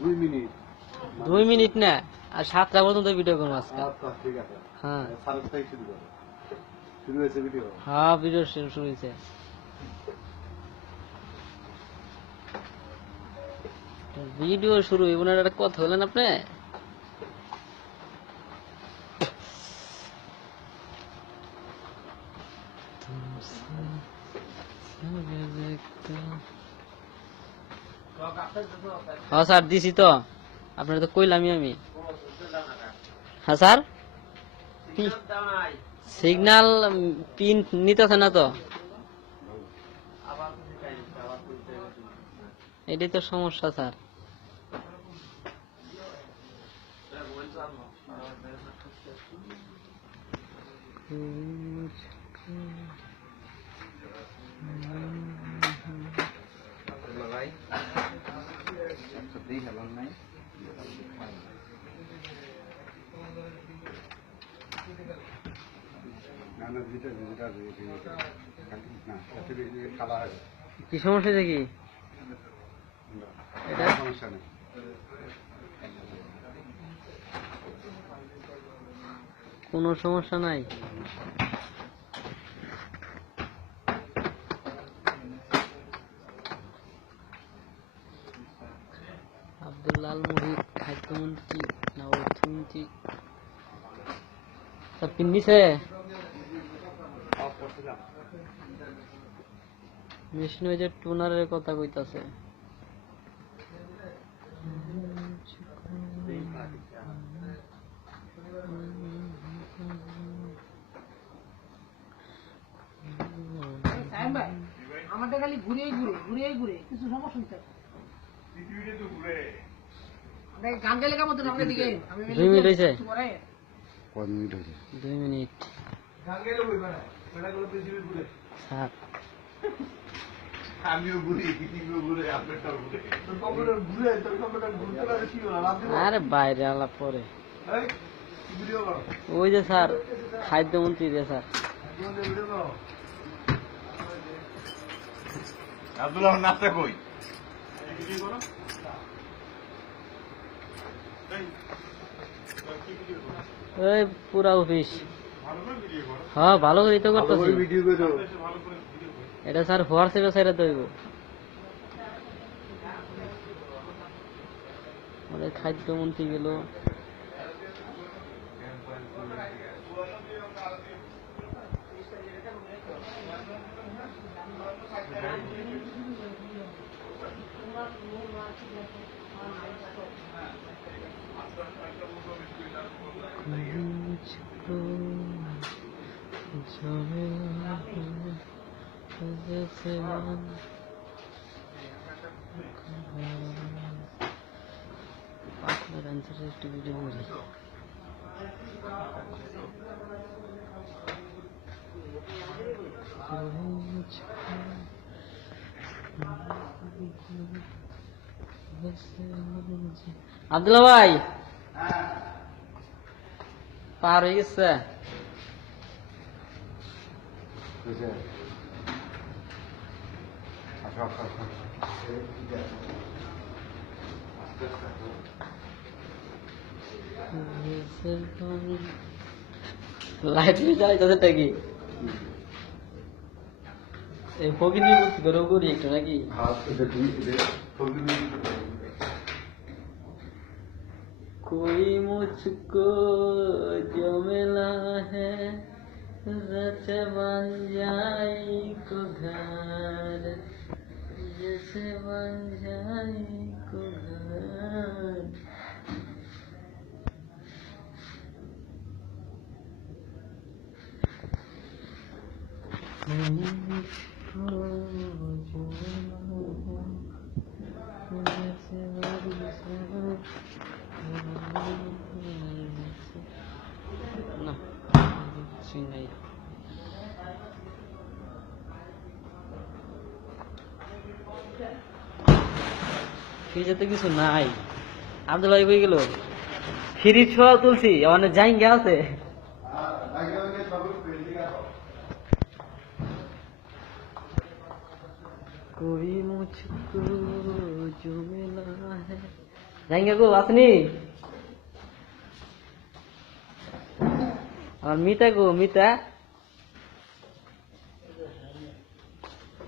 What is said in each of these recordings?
2 minute 2 minute না আর 7টা পর্যন্ত video করবো আজকে। আচ্ছা ঠিক আছে হ্যাঁ সাড়ে থেকে শুরু করো শুরু হয়েছে ভিডিও হ্যাঁ ভিডিও শুরু হয়েছে। ভিডিও শুরু হইব না একটা কথা বলেন আপনি। হ্যাঁ স্যার দিছি তো আপনার তো কইলামই আমি। হ্যাঁ স্যার সিগন্যাল পিন নিতেছে না তো, এটাই তো সমস্যা স্যার। কি সমস্যা দেখি এটা সমস্যা নেই কোনো সমস্যা নাই। আব্দুল্লাহ আল মুহিত খাদ্যমন্ত্রী না অর্থমন্ত্রী সব পিন্দিছে মেশিন ওই যে টুনারের কথা কইতাছে। আমাদের খালি ঘুরেই ঘুরে কিছু সমস্যা হচ্ছে গান গাইলে কেমন তো আমাদের দিকে 2 মিনিট হয়েছে। 2 মিনিট 2 মিনিট স্যার আমিও ঘুরি কিটিও ঘুরে আপনারটাও ঘুরে তোর কম্পিউটার ঘুরে তোর কম্পিউটার ঘুরতে পারে কি হলো লাভ দিবে আরে বাইরে আলাপ পরে এই ভিডিও করো ওই যে স্যার খাদ্যমন্ত্রী যে স্যার ভিডিও করো আব্দুল্লাহ নাস্তা কই ভিডিও করো এই পুরা অফিস ভালো করে ভিডিও করো হ্যাঁ ভালো করে তো করতেছি। ভিডিও করো এটা স্যার হোয়াটসঅ্যাপে ছেড়ে দইব। আমাদের খাদ্যমন্ত্রী গেল আপনার অ্যান্সারের একটু ভিডিও করি। আব্দুল্লাহ ভাই পার হয়ে গেছে। লাইট জ্বালাইতেছে কি এই ফকির নিয়ে বুঝতে করে করি একটু নাকি कोई मुझको जो मिला है रच बन जाए को घर जैसे बन जाए को घर। मुझको जो मिला है जैसे बन जाए না কিছুই নাই। ফ্রিজে কিছু নাই। আব্দুল ভাই কই গেল? ফ্রিজ ছোঁয়া তুলছি অনেক জাইঙ্গা আছে। कोई मुझको जो मिला है জাঙ্গা গো আসনি আর মিতা গো মিতা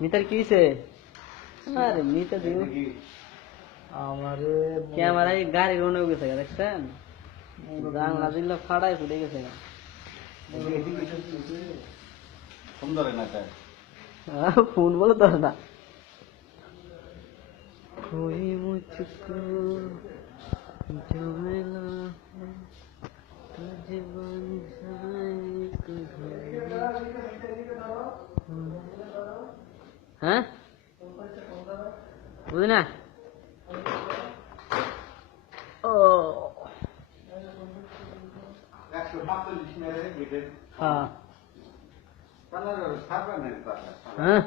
মিতার কি হয়েছে আরে মিতা দিও আমারে ক্যামেরায় গাড়ি রোনে গেছে দেখছেন জানলা দিলে ফাড়াই ফুটে গেছে সুন্দর না তাই ফোন বলে তো না कोई मुझको जो मिला है तुझे बन जाए हाँ बुझे ना ओ 145 মেরে গেটের हाँ পালার ছাড়বে না পালা हाँ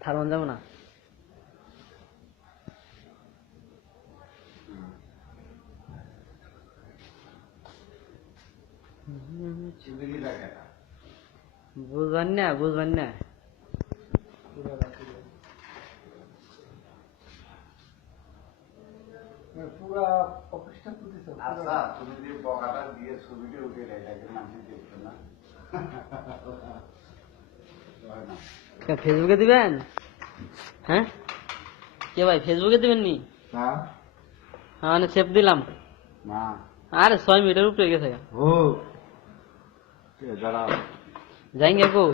থারমান যাবো না জিন্দগি লাগে না বুঝবেন না পুরা অফিসটা তুলতেছ আচ্ছা তুমি যে বকাটা দিয়ে ছবিটা উঠে এটাকে মানুষ দেখছো না হয় না ফেসবুকে দিবেন হ্যাঁ কে ভাই ফেসবুকে দিবেন নি না হ্যাঁ সেভ দিলাম না আরে 6 মিটার উপরে গেছে ও যারা जाएंगे को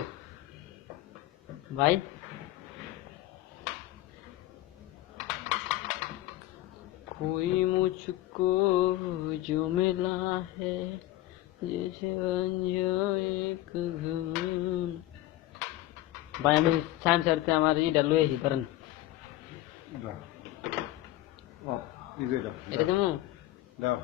भाई कोई मुझको जो मिला है जैसे बन जाए एक घूम भाई আমি চান করতে আমার ইডা লয়ে হি ধরেন দাও ও ইজে দাও এটা দেবো দাও